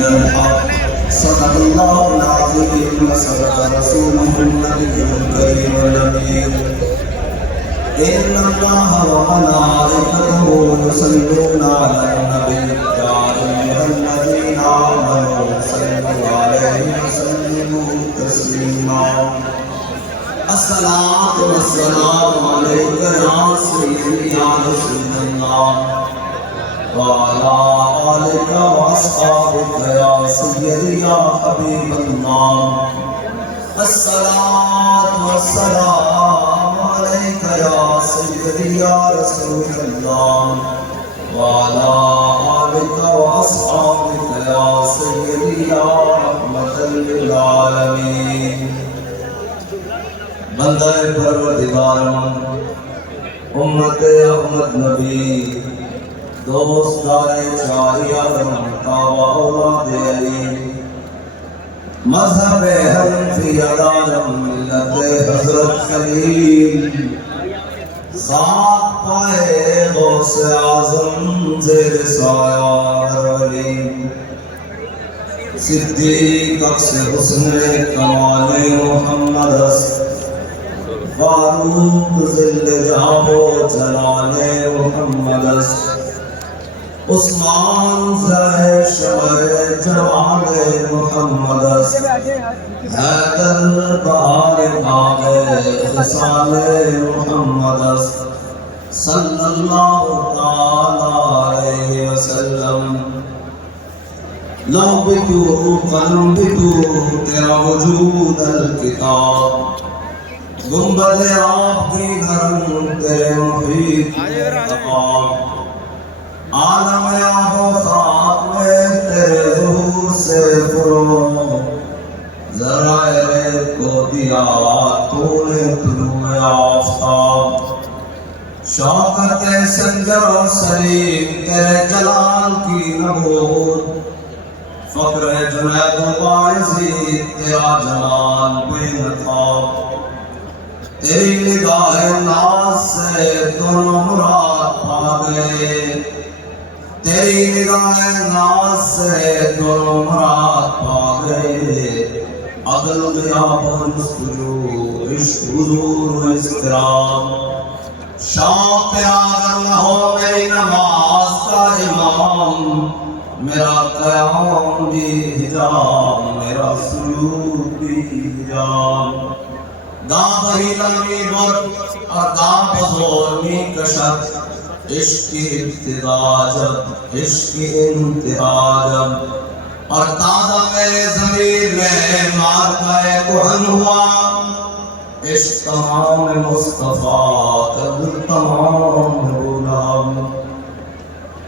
من الحق صدق الله العظيم وصدق رسوله النبي الكريم الأمين إن الله وملائكته يصلون على النبي يا أيها الذين آمنوا صلوا عليه وسلموا تسليما الصلاة والسلام عليك يا سيدي يا رسول الله وعلى آلك وأصحابك يا سيدي يا حبيب الله الصلاة والسلام عليك يا سيدي يا رسول الله وعلى آلك وأصحابك يا سيدي يا رحمة للعالمين بندہ پروردگارم امت احمد نبی دوستار چاریہ تابع اولاد علی مذہب حنفی ادارم ملت حضرت خلیل ذات پائے غوث اعظم زیر سایہ ولی صدیق اکس حسن کمال محمد فاروق ذل جاب و جلال محمد عثمان زہ شمع جمال محمد حیدر بہار باغ خصال محمد صلی اللہ تعالی علیہ وسلم لو بتو قلب تو تیرا وجود الکتاب گنبد آپ کی گھرم تیرے محیط تقاب عالم آب و خاک میں تیرے ظہور سے فرو ذرائع کو دیا تو نے طلوع آفتاب شوکت سنجر و سلیم تیرے جلال کی نبوت فقر جنید و باعثی تیرا جلال بے نقاب تیری نگاہ ناز سے دونوں مراد پا گئے تیری نگاہ ناز سے دونوں مراد پا گئے عدل دیابن سجود عشق حضور و استرام شوق اگر نہ ہو میری نماز کا امام میرا قیام بھی حجاب میرا سجود بھی حجاب گاں بہی لمبی بر اور گاں بزور می کشت عشق کی ابتدا جب عشق کی انتہا جب اور تازہ میرے ضمیر میں مارکہ کہن ہوا عشق تمام مصطفیٰ قبل تمام غلام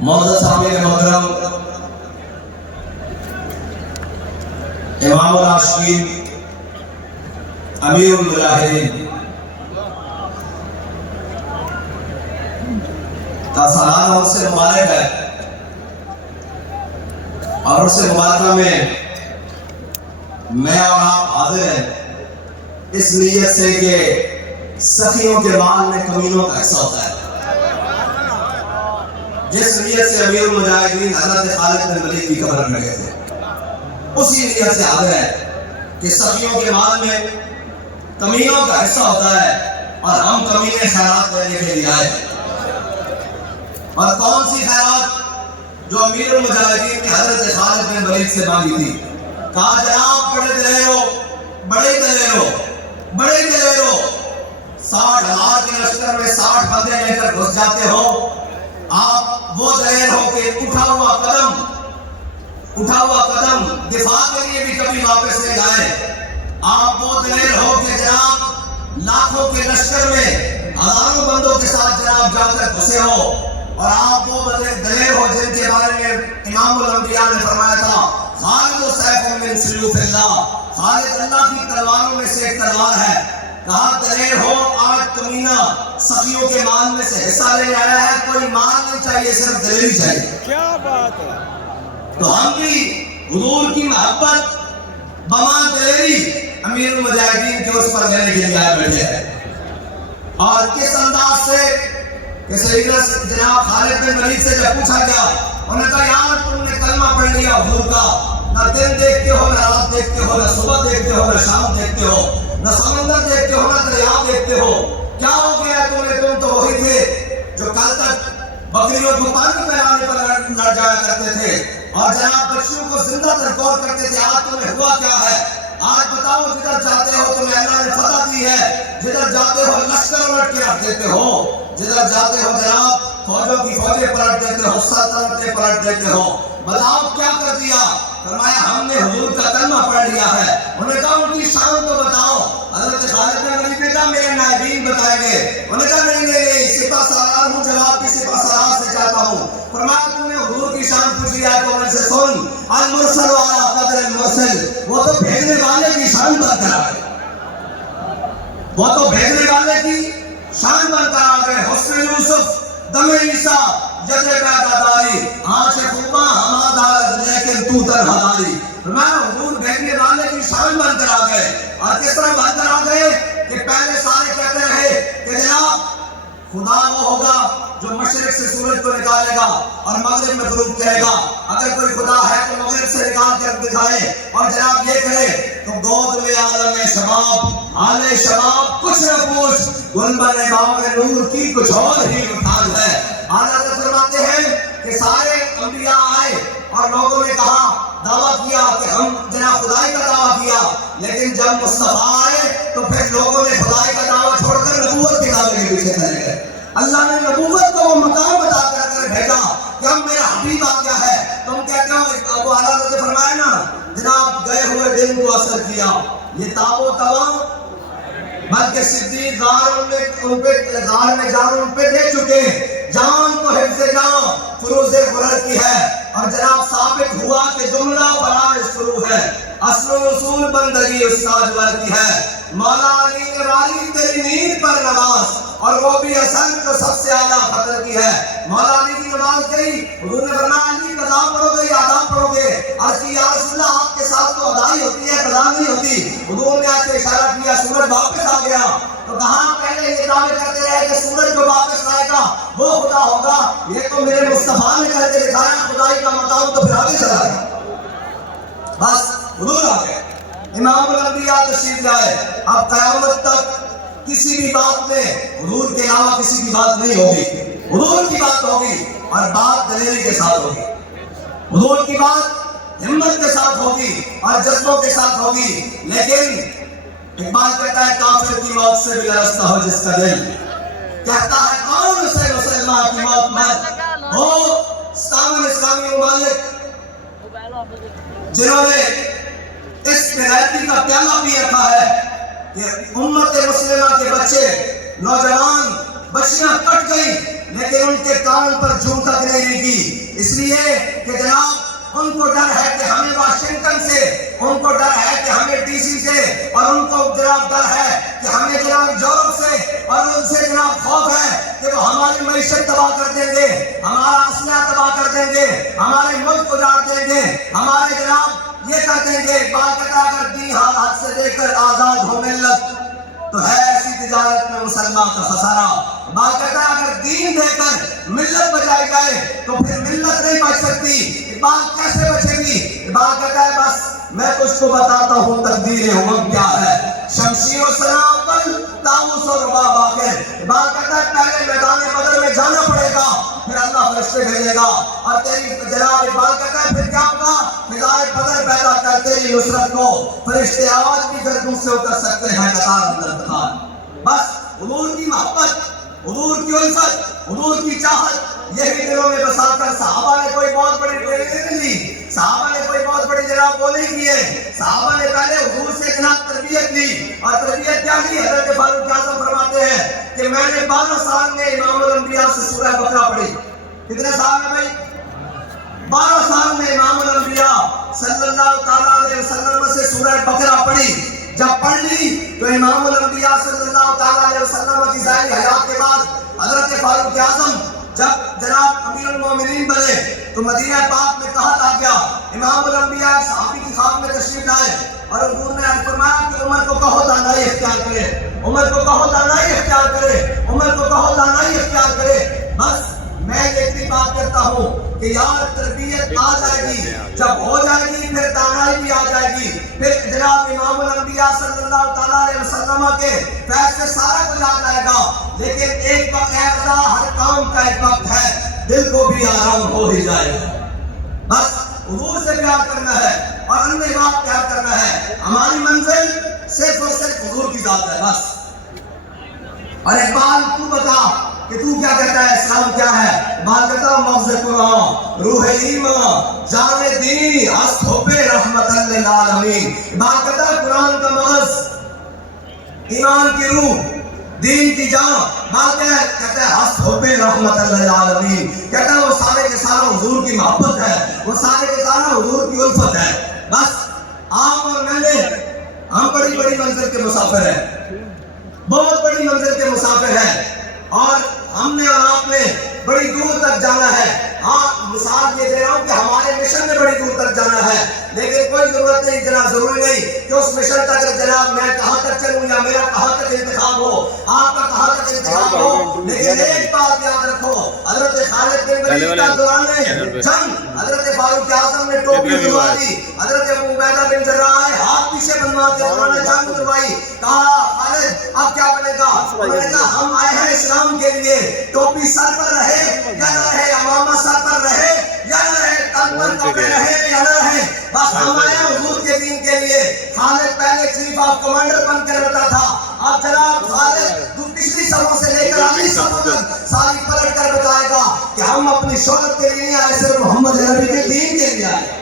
معزز حامد محترم امام العاشقین امیر المجاہدین کا سالانہ اس سے مبارک ہے اور اس سے مبارکہ میں اور آپ حاضر ہیں اس نیت سے کہ سخیوں کے مال میں کمینوں کا حصہ ہوتا ہے جس نیت سے امیر المجاہدین حضرت خالد بن ولید کی قبر میں گئے تھے اسی نیت سے حاضر ہے کہ سخیوں کے مال میں کمینوں کا حصہ ہوتا ہے اور ہم کمینے خیرات لینے کے لیے آئے اور کون سی خیرات جو امیر المجاہدین کی حضرت خالد بن ولید سے مانگی تھی کہا جناب بڑے دلیر ہو 60,000 کے لشکر میں 60 بندے لے کر گھس جاتے ہو آپ وہ دلیر ہو کہ اٹھا ہوا قدم دفاع کے لیے بھی کبھی واپس نہیں جائیں آپ وہ دلیر ہو کہ جناب لاکھوں کے لشکر میں ہزاروں بندوں کے ساتھ جناب جا کر گھسے ہو اور آپ وہ دلیر ہو جن کے بارے میں امام الانبیاء نے فرمایا تھا خالد سیف من سیوف اللہ خالد اللہ کی تلواروں میں سے ایک تلوار ہے کہا دلیر ہو آج کمینہ سخیوں کے مال میں سے حصہ لے آیا ہے کوئی مال نہیں چاہیے صرف دلیری چاہیے کیا بات ہے تو ہم بھی حضور کی محبت بمان دلیری امیر المجاہدین کے اس پر لینے کے لیے آئے بیٹھے ہیں اور کس انداز سے کہ سیدنا جناب خالد بن ولید سے جب پوچھا گیا انہوں نے کہا یار تم نے کلمہ پڑھ لیا حضور کا نہ دن دیکھتے ہو، نہ رات دیکھتے ہو، نہ صبح دیکھتے ہو، نہ شام دیکھتے ہو، نہ سمندر دیکھتے ہو، نہ دریا دیکھتے ہو. کیا ہو گیا تمہیں؟ تم تو وہی تھے جو کل تک بکریوں کو پانی پلانے پر لڑ جایا کرتے تھے اور جناب بچیوں کو زندہ درگور کرتے تھے. آج تمہیں ہوا کیا ہے؟ آج بتاؤ، جدھر جاتے ہو تمہیں اللہ نے فتح دی ہے، جدھر جاتے ہو لشکر الٹ کے رکھ دیتے ہو، جدھر جاتے ہو جناب فوجوں کی فوجیں پلٹ دیتے ہو، سلطنتیں پلٹ دیتے ہو. بتاؤ کیا کر دیا؟ فرمایا ہم نے حضور کا کلمہ پڑھ لیا ہے. انہوں نے کہا ان کی شان تو بتاؤ. حضرت خالد بن ولید نے کہا میرے نائبین بتائیں گے. انہوں نے کہا نہیں، سپہ سالار ہوں، جواب بھی سپہ سالار سے چاہتا ہوں. فرمایا تم نے حضور کی شان پوچھی ہے تو ان سے سن، المرسل والا قدر المرسل، وہ تو بھیجنے والے کی شان بن کر آ گئے، وہ تو بھیجنے والے کی شان بن کر آ گئے. حسن یوسف دم عیسیٰ جدر پیدا داری، آنچ خوبا ہمادار لیکن تو تنہا داری. فرمایا حضور بھیجنے والے کی شان بن کر آ گئے. اور کس طرح بن کر آ گئے کہ پہلے سارے کہتے رہے کہ جناب خدا وہ ہوگا جو مشرق سے سورج کو نکالے گا اور مغرب میں غروب کرے گا. اگر کوئی خدا ہے تو مغرب سے نکال کر دکھائے اور جناب یہ کرے تو گود میں عالم شباب، آل شباب کچھ نہ پوچھ، گنبد باغ نور کی کچھ اور ہی مثال ہے. حضرت فرماتے ہیں کہ سارے انبیاء آئے اور لوگوں نے کہا، دعویٰ کیا کہ ہم جناب خدائی کا دعویٰ کیا، لیکن جب مصطفیٰ آئے تو پھر لوگوں نے خدائی کا دعویٰ چھوڑ کر نبوت کے دعوے کے پیچھے چلے گئے. اللہ نے نبوت کو وہ مقام بتا کر بھیجا کہ اب میرا حبیب آ گیا ہے. تم کہتے ہو ابو اعلیٰ نے فرمایا نا جناب گئے ہوئے دن کو اثر کیا، یہ تاب و توا بلکہ صدیق غار میں جان ان پہ دے چکے. جان تو حفظ جان فروز غرر کی ہے اور جناب ثابت ہوا کہ جملہ برائے شروع ہے، اصل و اصول بندگی استاد ور کی ہے. مولا علی نے والی تیری نیند پر نماز اور وہ بھی اصل جو سب سے اعلیٰ خطر کی ہے. مولا علی کی نماز گئی، حضور نے فرمایا علی قضا پڑھو گے یا ادا پڑھو گے؟ عرض کی یا رسول اللہ آپ کے ساتھ تو ادا ہی ہوتی ہے، قضا نہیں ہوتی. حضور نے ایسے اشارہ کیا، سورج واپس آ گیا. تو کہاں پہلے یہ دعوے کرتے رہے کہ سورج جو واپس آئے گا وہ خدا ہوگا، یہ تو میرے مصطفیٰ نے کر کے دکھایا. خدائی کا مقام تو پھر آگے چلا گیا. بس حضور آ گئے، امام الانبیاء تشریف لائے. اب قیامت تک کسی بھی بات میں حضور کے علاوہ کسی کی بات نہیں ہوگی، حضور کی بات ہوگی اور بات دلیری کے ساتھ ہوگی. حضور کی بات ہمت کے ساتھ ہوگی اور جذبوں کے ساتھ ہوگی. لیکن اقبال کہتا ہے کافر کی موت سے بھی لرزتا ہو جس کا دل، کہتا ہے کون سے مسلمان کی موت مت ہو. اسلامی ممالک جنہوں نے اس بغیرتی کا پیالہ پی رکھا ہے کہ امت مسلمہ کے بچے نوجوان بچیاں کٹ گئی لیکن ان کے کان پر جوں تک نہیں کی، اس لیے کہ جناب ان کو ڈر ہے کہ ہمیں واشنگٹن سے، ان کو ڈر ہے کہ ہمیں ڈی سی سے، اور ان کو جناب ڈر ہے کہ ہمیں جناب یورپ سے، اور ان سے جناب خوف ہے کہ وہ ہماری معیشت تباہ کر دیں گے، ہمارا اسلحہ تباہ کر دیں گے، ہمارے ملک اجاڑ دیں گے، ہمارے جناب یہ کر دیں گے. بات اگر دین ہاتھ سے دے کر آزاد ہو ملت تو ہے ایسی تجارت میں مسلمان کا خسارہ. بات کہتا ہے اگر دین دے کر ملت بچائی جائے تو پھر ملت نہیں بچ سکتی. بات کیسے بچے گی؟ بات کہتا ہے بس میں کچھ کو بتاتا ہوں تقدیر امم کیا ہے. شمشیر و سلام پر تاؤس و رباب آخر. بات کہتا ہے پہلے میدان بدر میں جانا پڑے گا پھر اللہ فرشتے بھیجے گا. اور تیری جناب اقبال کہتا ہے پھر کیا ہوگا؟ فضائے بدر پیدا کر تیری نصرت کو فرشتے آواز بھی گردوں سے اتر سکتے ہیں قطار اندر قطار. بس حضور کی محبت، حضور کی الفت، حضور کی چاہت یہی دلوں میں بسا کر صحابہ نے کوئی بہت بڑی ٹریننگ نہیں لی، صحابہ نے کوئی بہت بڑی جناب وہ نہیں کیے. صحابہ نے پہلے حضور سے جناب تربیت لی. اور تربیت کیا لی؟ حضرت فاروق اعظم فرماتے ہیں کہ میں نے 12 سال میں امام الانبیاء سے سورہ بقرہ پڑھی. کتنے سال میں بھائی؟ 12 سال میں امام الانبیاء صلی اللہ تعالیٰ علیہ وسلم سے سورہ بقرہ پڑھی. جب پڑھ لی تو امام الانبیاء صلی اللہ تعالیٰ علیہ وسلم کی ظاہری حیات کے بعد حضرت فاروق اعظم جب جناب امیر المومنین بنے تو مدینہ پاک میں کہا آ گیا. امام الانبیاء صحابی کی خواب میں تشریف لائے اور حضور نے فرمایا کہ عمر کو کہو دانائی اختیار کرے، عمر کو کہو دانائی اختیار کرے، عمر کو کہو دانائی اختیار کرے. بس میں یہ اتنی بات کرتا ہوں کہ یار تربیت آ جائے گی، جب ہو جائے گی پھر جناب امام الانبیاء صلی اللہ تعالیٰ علیہ وسلم کے فیض سے سارا کچھ آ جائے گا، لیکن ایک وقت ایسا ہر کام کا ایک وقت ہے، دل کو بھی آرام ہو ہی جائے گا۔ بس حضور سے پیار کرنا ہے اور اپنے باپ پیار کرنا ہے، ہماری منزل صرف اور صرف حضور کی ذات ہے بس۔ اور اقبال تو بتا کہ تو کیا کہتا ہے، اسلام کیا ہے؟ اقبال کہتا ہے مغز قرآن روح ایمان جان دین ہست حب رحمت للعالمین۔ اقبال کہتا ہے قرآن کا مغز ایمان کی روح دین کی جان، بات کہتا ہے ہست حب رحمت للعالمین، کہتا ہے وہ سارے کے سارا حضور کی محبت ہے، وہ سارے کے سارا حضور کی الفت ہے۔ بس آپ اور میں نے، ہم بڑی بڑی منزل کے مسافر ہیں، بہت بڑی منزل کے مسافر ہیں، اور ہم نے اور آپ نے بڑی دور تک جانا ہے۔ ہاں مثال یہ دے رہا ہوں کہ ہمارے مشن میں بڑی دور تک جانا ہے، لیکن کوئی ضرورت نہیں جناب، ضروری نہیں کہ اس مشن تک جناب میں کہاں تک چلوں یا میرا کہاں تک انتخاب ہو، آپ کا کہاں تک انتخاب ہو، لیکن ایک بات یاد رکھو، حضرت خالد بن ولید کا دوران جنگ حضرت فاروق اعظم نے ٹوپی اتروا دی، حضرت ابو عبیدہ بن جراح ہاتھ پیچھے بنوا کے انہوں نے جنگ کروائی، کہا خالد اب کیا بنے گا؟ انہوں نے کہا ہم آئے ہیں اسلام کے لیے، ٹوپی سر پر رہے یا نہ رہے، امامہ سر پر رہے یا نہ رہے، تن پر کپڑے رہے یا نہ رہے، بس ہم آئے ہیں حضور کے دین کے لیے۔ خالد پہلے چیف آف کمانڈر بن کے رہتا تھا، اب جناب خالد تو پچھلی سبوں سے لے کر اگلی سبوں تک ساری پلٹ کر بتائے گا کہ ہم اپنی شہرت کے لیے نہیں آئے، صرف محمد عربی کے دین کے لیے آئے۔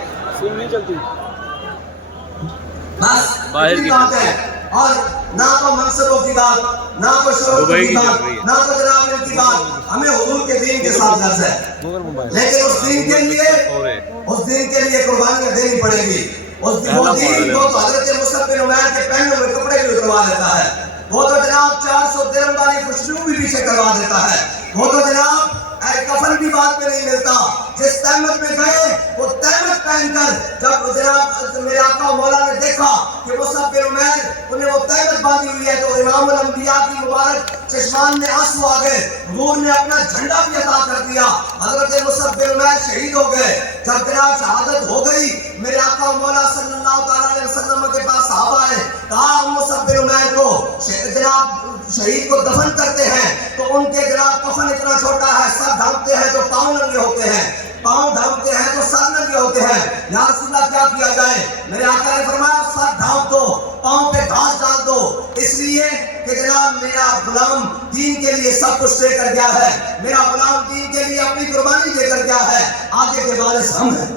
بس اتنی بات ہے، اور نہ تو منصبوں کی بات، نہ تو شہرت کی بات، نہ تو جناب ان کی بات، ہمیں حضور کے دین کے ساتھ غرض ہے، لیکن اس دین کے لیے قربانیاں دینی پڑے گی۔ وہ دین کو تو حضرت مصعب بن عمیر کے پہنے ہوئے کپڑے بھی اتروا دیتا ہے، وہ تو جناب 400 درہم والی خوشبو بھی پیچھے کروا دیتا ہے، وہ تو جناب کفن بھی بعد میں نہیں ملتا۔ جس تہمت میں گئے وہ تہمت پہن کر جب جناب میرے آقا مولا نے دیکھا کہ مصعب بن عمیر انہیں وہ تہمت باندھی ہوئی ہے تو امام الانبیاء کی مبارک چشمان میں آنسو آ گئے، حضور نے اپنا جھنڈا بھی عطا کر دیا، حضرت مصعب بن عمیر شہید ہو گئے۔ جب جناب شہادت ہو گئی، میرے آقا مولا صلی اللہ تعالیٰ علیہ وسلم کے پاس صحابہ آئے، کہا مصعب بن عمیر کو جناب شہید کو دفن کرتے ہیں تو ان کے جناب کفن اتنا چھوٹا ہے، سر ڈھانپتے ہیں تو پاؤں ننگے ہوتے ہیں، پاؤں ڈھانپتے ہیں تو سر ننگے ہوتے ہیں، یا رسول اللہ کیا کیا جائے؟ میرے آقا نے فرمایا سر ڈھانپ دو، پاؤں پہ گھاس ڈال دو، اس لیے کہ جناب میرا غلام دین کے لیے سب کچھ دے کر گیا ہے، میرا غلام دین کے لیے اپنی قربانی دے کر گیا ہے، آگے کے وارث ہم ہیں۔